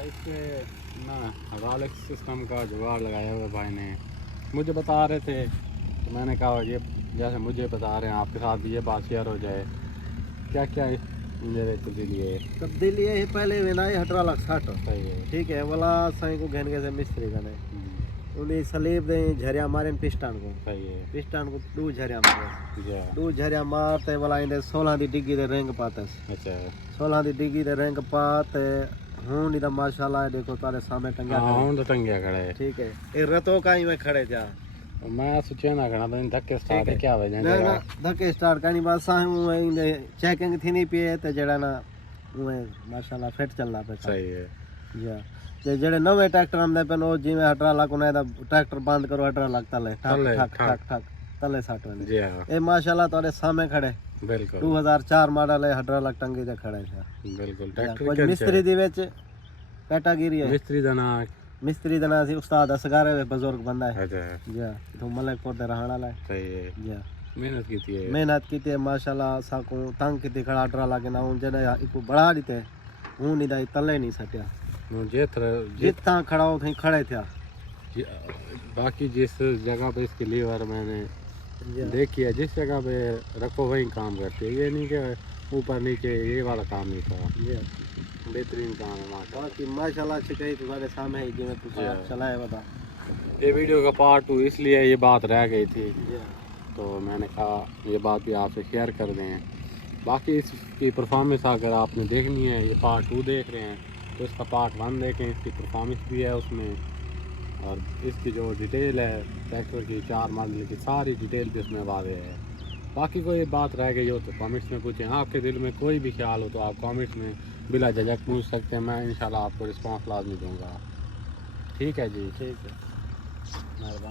इससे ना hydraulic system का जुगाड़ लगाया हुआ भाई ने मुझे बता रहे थे, तो मैंने कहा ये जैसे मुझे बता रहे हैं आपके साथ भी ये बात शेयर हो जाए। क्या क्या मेरे तब्दीली है पहले वेना हाइड्रोलिक साठ सही है। ठीक है वाला साईं को घेन के से मिस्त्री कने उन्हें सलीब दे झरिया मारे पिस्टन को सही है। पिस्टन को दो झरिया मारे या दो झरिया मारते वाला इंदे 16 दी डिग्गी दे रंग पातस। अच्छा 16 दी डिग्गी दे रंग पाते हूं नी दा माशाल्लाह देखो तारे सामने टंगा हाँ हूं तो टंगिया खड़ा है। ठीक है ये रतो का ही में खड़े जा मैं सोचे ना करना तो धक्के स्टार्ट है क्या वजह ना ना धक्के स्टार्ट करनी बात साहू इंदे चेकिंग थी नहीं पिए ते जड़ा ना उए माशाल्लाह फिट चलना पे सही है। या जे जड़े नवे ट्रैक्टर आंदे पे ओ जिवें हटरा ला को ना ट्रैक्टर बंद करो हटरा लगता ले ठक ठक ठक ठक तले साट वाले जी हां ए माशाल्लाह तारे सामने खड़े बिल्कुल 2004 मॉडल है हटरा लग टंगी ते खड़े थे बिल्कुल कुछ ट्रैक्टर मिस्त्री दी विच कैटेगरी है मिस्त्री दा दा सी उस्ताद असगारे बुजुर्ग बंदा है अच्छा या तो मलकपुर दे रहण वाला है सही है। या मेहनत की थी माशाल्लाह साको तंग की थी खड़ा हटरा लागे ना उन जने इको बढ़ा दी थे हूं नी दा तले नहीं सटिया जितना खड़ा हो थे खड़े थे। बाकी जिस जगह पे इसकी लीवर मैंने देखी है जिस जगह पे रखो वही काम करती है, ये नहीं कि ऊपर नीचे ये वाला काम नहीं था। बेहतरीन काम है बाकी माशाल्लाह छिकई तुम्हारे सामने ही जिवें तुझे चलाए बता। ये वीडियो का पार्ट 2 इसलिए ये बात रह गई थी तो मैंने कहा ये बात भी आपसे शेयर कर दें। बाकी इसकी परफॉर्मेंस अगर आपने देखनी है ये पार्ट 2 देख रहे हैं तो इसका पार्ट 1 देखें, इसकी परफॉर्मेंस भी है उसमें और इसकी जो डिटेल है ट्रैक्टर की 4 मॉडल की सारी डिटेल भी उसमें वाज़ेह है। बाकी कोई बात रह गई हो तो कमेंट्स में पूछें, आपके दिल में कोई भी ख्याल हो तो आप कमेंट्स में बिला झिझक पूछ सकते हैं, मैं इंशाल्लाह आपको रिस्पांस लाजमी दूंगा। ठीक है जी, ठीक है।